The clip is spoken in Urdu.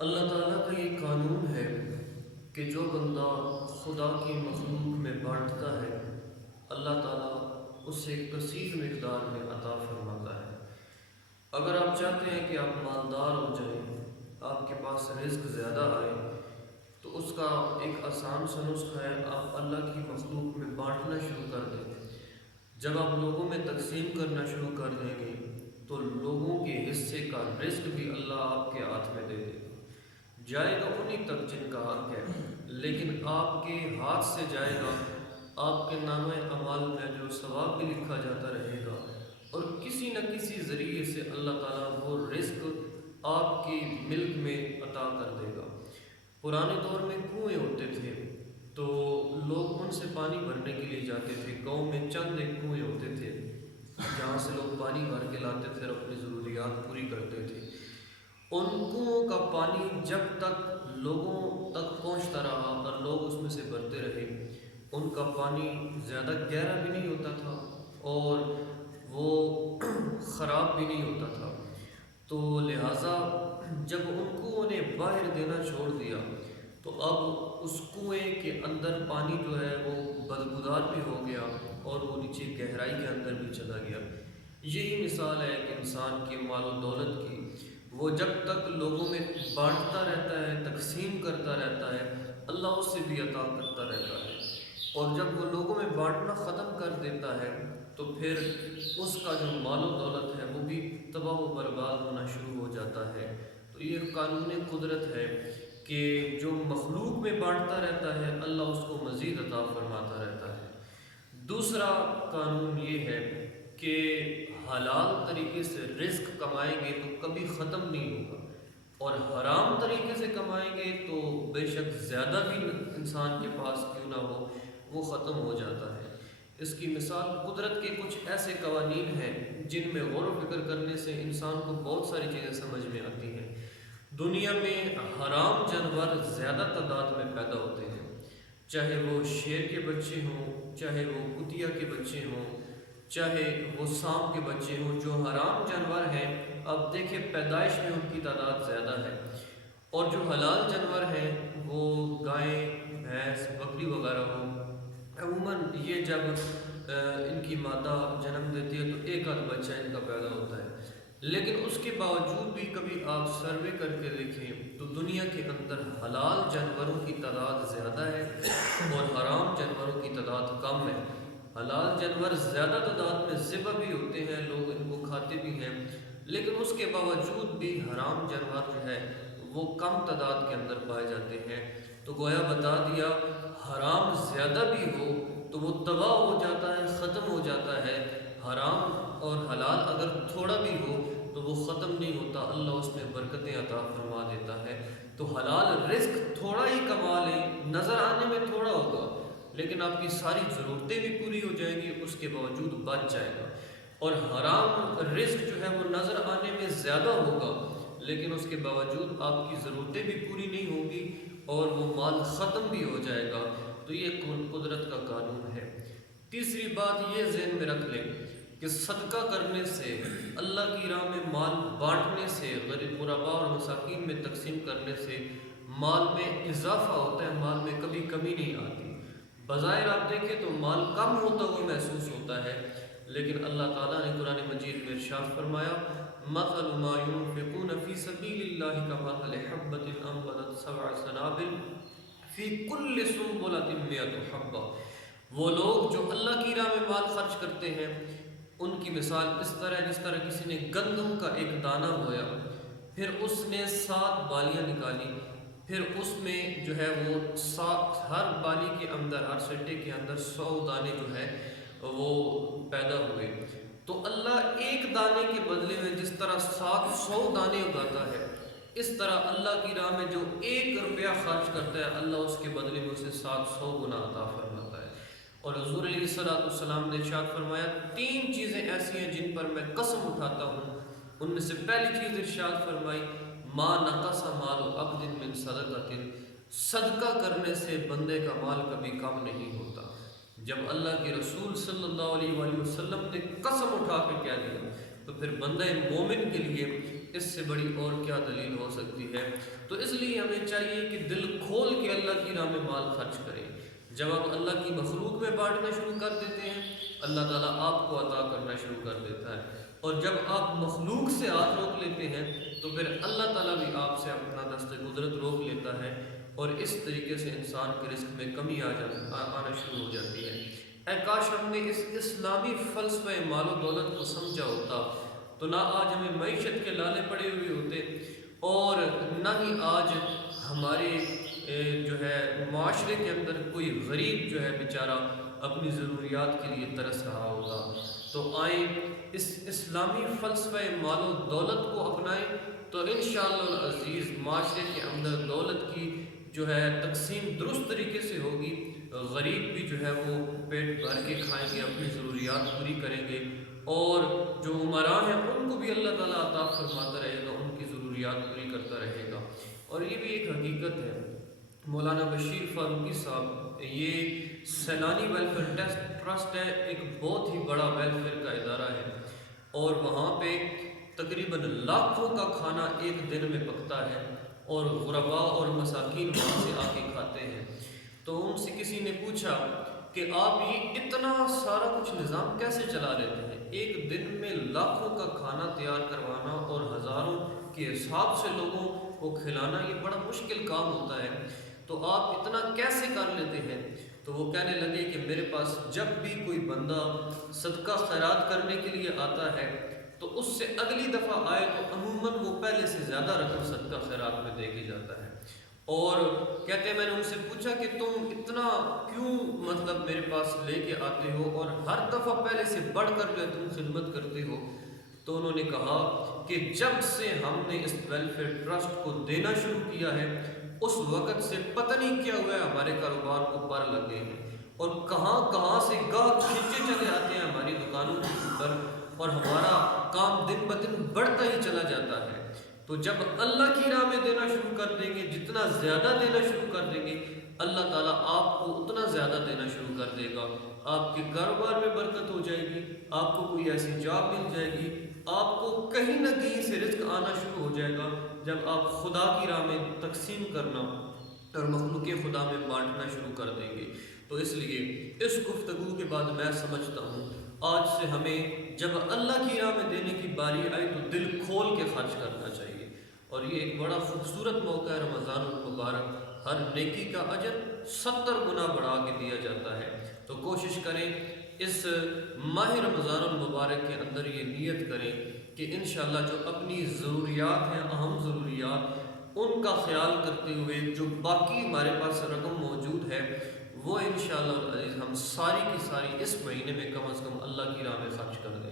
اللہ تعالیٰ کا یہ قانون ہے کہ جو بندہ خدا کی مخلوق میں بانٹتا ہے اللہ تعالیٰ اسے کثیر مقدار میں عطا فرماتا ہے۔ اگر آپ چاہتے ہیں کہ آپ مالدار ہو جائیں، آپ کے پاس رزق زیادہ آئے، تو اس کا ایک آسان سا نسخہ ہے، آپ اللہ کی مخلوق میں بانٹنا شروع کر دیں۔ جب آپ لوگوں میں تقسیم کرنا شروع کر دیں گے تو لوگوں کے حصے کا رزق بھی اللہ آپ کے ہاتھ میں دے دے گا، جائے گا انہیں تک جن کا حق ہے، لیکن آپ کے ہاتھ سے جائے گا، آپ کے نامہ اعمال میں جو ثواب بھی لکھا جاتا رہے گا، اور کسی نہ کسی ذریعے سے اللہ تعالیٰ وہ رزق آپ کی ملک میں عطا کر دے گا۔ پرانے دور میں کنویں ہوتے تھے تو لوگ ان سے پانی بھرنے کے لیے جاتے تھے۔ گاؤں میں چند ایک کنویں ہوتے تھے جہاں سے لوگ پانی بھر کے لاتے تھے اور اپنی ضروریات پوری کرتے تھے۔ ان کنووں کا پانی جب تک لوگوں تک پہنچتا رہا اور لوگ اس میں سے بھرتے رہے، ان کا پانی زیادہ گہرا بھی نہیں ہوتا تھا اور وہ خراب بھی نہیں ہوتا تھا۔ تو لہٰذا جب ان کنووں نے باہر دینا چھوڑ دیا تو اب اس کنویں کے اندر پانی جو ہے وہ بدبودار بھی ہو گیا اور وہ نیچے گہرائی کے اندر بھی چلا گیا۔ یہی مثال ہے کہ انسان کے مال و دولت کی، وہ جب تک لوگوں میں بانٹتا رہتا ہے، تقسیم کرتا رہتا ہے، اللہ اس سے بھی عطا کرتا رہتا ہے، اور جب وہ لوگوں میں بانٹنا ختم کر دیتا ہے تو پھر اس کا جو مال و دولت ہے وہ بھی تباہ و برباد ہونا شروع ہو جاتا ہے۔ تو یہ قانون قدرت ہے کہ جو مخلوق میں بانٹتا رہتا ہے اللہ اس کو مزید عطا فرماتا رہتا ہے۔ دوسرا قانون یہ ہے کہ حلال طریقے سے رزق کمائیں گے تو کبھی ختم نہیں ہوگا، اور حرام طریقے سے کمائیں گے تو بے شک زیادہ بھی انسان کے پاس کیوں نہ ہو وہ ختم ہو جاتا ہے۔ اس کی مثال قدرت کے کچھ ایسے قوانین ہیں جن میں غور و فکر کرنے سے انسان کو بہت ساری چیزیں سمجھ میں آتی ہیں۔ دنیا میں حرام جانور زیادہ تعداد میں پیدا ہوتے ہیں، چاہے وہ شیر کے بچے ہوں، چاہے وہ کتیا کے بچے ہوں، چاہے وہ سانپ کے بچے ہوں۔ جو حرام جانور ہیں اب دیکھیں پیدائش میں ان کی تعداد زیادہ ہے، اور جو حلال جانور ہیں وہ گائے، بھینس، بکری وغیرہ ہو، عموماً یہ جب ان کی مادہ جنم دیتی ہے تو ایک آدھ بچہ ان کا پیدا ہوتا ہے، لیکن اس کے باوجود بھی کبھی آپ سروے کر کے دیکھیں تو دنیا کے اندر حلال جانوروں کی تعداد زیادہ ہے اور حرام جانوروں کی تعداد کم ہے۔ حلال جانور زیادہ تعداد میں ذبح بھی ہوتے ہیں، لوگ ان کو کھاتے بھی ہیں، لیکن اس کے باوجود بھی حرام جانور جو ہے وہ کم تعداد کے اندر پائے جاتے ہیں۔ تو گویا بتا دیا حرام زیادہ بھی ہو تو وہ تباہ ہو جاتا ہے، ختم ہو جاتا ہے۔ حرام اور حلال اگر تھوڑا بھی ہو تو وہ ختم نہیں ہوتا، اللہ اس میں برکتیں عطا فرما دیتا ہے۔ تو حلال رزق تھوڑا ہی کما لیں، نظر آنے میں تھوڑا ہوگا لیکن آپ کی ساری ضرورتیں بھی پوری ہو جائیں گی، اس کے باوجود بچ جائے گا۔ اور حرام رزق جو ہے وہ نظر آنے میں زیادہ ہوگا لیکن اس کے باوجود آپ کی ضرورتیں بھی پوری نہیں ہوں گی اور وہ مال ختم بھی ہو جائے گا۔ تو یہ قدرت کا قانون ہے۔ تیسری بات یہ ذہن میں رکھ لیں کہ صدقہ کرنے سے، اللہ کی راہ میں مال بانٹنے سے، غریب غرباء اور مساکین میں تقسیم کرنے سے مال میں اضافہ ہوتا ہے، مال میں کبھی کمی نہیں آتی۔ بظاہر آپ دیکھیں تو مال کم ہوتا ہوا محسوس ہوتا ہے، لیکن اللہ تعالیٰ نے قرآن مجید میں ارشاد فرمایا مثل ما ينفقون في سبيل الله كمثل حبة أنبتت 7 سنابل في كل سنبلة 100 حبة۔ وہ لوگ جو اللہ کی راہ میں مال خرچ کرتے ہیں ان کی مثال اس طرح جس طرح کسی نے گندم کا ایک دانہ بویا، پھر اس نے 7 بالیاں نکالی، پھر اس میں جو ہے وہ 7 ہر بالی کے اندر، ہر سٹے کے اندر 100 دانے جو ہے وہ پیدا ہوئے۔ تو اللہ ایک دانے کے بدلے میں جس طرح 700 دانے اگاتا ہے، اس طرح اللہ کی راہ میں جو 1 روپیہ خرچ کرتا ہے اللہ اس کے بدلے میں اسے 700 گنا عطا فرماتا ہے۔ اور حضور علیہ السلام نے ارشاد فرمایا 3 چیزیں ایسی ہیں جن پر میں قسم اٹھاتا ہوں، ان میں سے پہلی چیز ارشاد فرمائی ما نقص مال عبد من صدقۃ، صدقہ کرنے سے بندے کا مال کبھی کم نہیں ہوتا۔ جب اللہ کے رسول صلی اللہ علیہ وآلہ وسلم نے قسم اٹھا کے کہہ دیا تو پھر بندہ مومن کے لیے اس سے بڑی اور کیا دلیل ہو سکتی ہے؟ تو اس لیے ہمیں چاہیے کہ دل کھول کے اللہ کی راہ میں مال خرچ کریں۔ جب آپ اللہ کی مخلوق میں بانٹنا شروع کر دیتے ہیں، اللہ تعالیٰ آپ کو عطا کرنا شروع کر دیتا ہے، اور جب آپ مخلوق سے ہاتھ روک لیتے ہیں تو پھر اللہ تعالیٰ بھی آپ سے اپنا دست قدرت روک لیتا ہے، اور اس طریقے سے انسان کے رزق میں کمی آنا شروع ہو جاتی ہے۔ اے کاش ہم نے اس اسلامی فلسفہ مال و دولت کو سمجھا ہوتا، تو نہ آج ہمیں معیشت کے لالے پڑے ہوئے ہوتے، اور نہ ہی آج ہمارے جو ہے معاشرے کے اندر کوئی غریب جو ہے بیچارہ اپنی ضروریات کے لیے ترس رہا ہوگا۔ تو آئیں اس اسلامی فلسفہ مال و دولت کو اپنائیں، تو انشاءاللہ العزیز معاشرے کے اندر دولت کی جو ہے تقسیم درست طریقے سے ہوگی، غریب بھی جو ہے وہ پیٹ بھر کے کھائیں گے، اپنی ضروریات پوری کریں گے، اور جو عمراء ہیں ان کو بھی اللہ تعالیٰ عطا فرماتا رہے گا، ان کی ضروریات پوری کرتا رہے گا۔ اور یہ بھی ایک حقیقت ہے، مولانا بشیر فاروقی صاحب، یہ سیلانی ویلفیئر ٹرسٹ ہے، ایک بہت ہی بڑا ویلفیئر کا ادارہ ہے، اور وہاں پہ تقریباً لاکھوں کا کھانا ایک دن میں پکتا ہے، اور غرباء اور مساکین وہاں سے آ کے کھاتے ہیں۔ تو ان سے کسی نے پوچھا کہ آپ یہ اتنا سارا کچھ نظام کیسے چلا لیتے ہیں؟ ایک دن میں لاکھوں کا کھانا تیار کروانا اور ہزاروں کے حساب سے لوگوں کو کھلانا، یہ بڑا مشکل کام ہوتا ہے، تو آپ اتنا کیسے کر لیتے ہیں؟ تو وہ کہنے لگے کہ میرے پاس جب بھی کوئی بندہ صدقہ خیرات کرنے کے لیے آتا ہے تو اس سے اگلی دفعہ آئے تو عموماً وہ پہلے سے زیادہ رقم صدقہ خیرات میں دے کے جاتا ہے۔ اور کہتے ہیں میں نے ان سے پوچھا کہ تم اتنا کیوں مطلب میرے پاس لے کے آتے ہو اور ہر دفعہ پہلے سے بڑھ کر جو تم خدمت کرتے ہو؟ تو انہوں نے کہا کہ جب سے ہم نے اس ویلفیئر ٹرسٹ کو دینا شروع کیا ہے، اس وقت سے پتہ نہیں کیا ہوا ہے، ہمارے کاروبار کو پر لگ گئے ہیں، اور کہاں کہاں سے گاہک کھینچے چلے آتے ہیں ہماری دکانوں کے اوپر، اور ہمارا کام دن بدن بڑھتا ہی چلا جاتا ہے۔ تو جب اللہ کی راہ میں دینا شروع کر دیں گے، جتنا زیادہ دینا شروع کر دیں گے، اللہ تعالیٰ آپ کو اتنا زیادہ دینا شروع کر دے گا، آپ کے کاروبار میں برکت ہو جائے گی، آپ کو کوئی ایسی جاب مل جائے گی، آپ کو کہیں نہ کہیں سے رزق آنا شروع ہو جائے گا، جب آپ خدا کی راہ میں تقسیم کرنا اور مخلوق خدا میں بانٹنا شروع کر دیں گے۔ تو اس لیے اس گفتگو کے بعد میں سمجھتا ہوں آج سے ہمیں جب اللہ کی راہ میں دینے کی باری آئی تو دل کھول کے خرچ کرنا چاہیے، اور یہ ایک بڑا خوبصورت موقع ہے رمضان المبارک، ہر نیکی کا اجر 70 گنا بڑھا کے دیا جاتا ہے۔ تو کوشش کریں اس ماہ رمضان المبارک کے اندر یہ نیت کریں کہ انشاءاللہ جو اپنی ضروریات ہیں، اہم ضروریات، ان کا خیال کرتے ہوئے جو باقی ہمارے پاس رقم موجود ہے وہ انشاءاللہ العزیز ہم ساری کی ساری اس مہینے میں کم از کم اللہ کی راہ میں خرچ کر دیں۔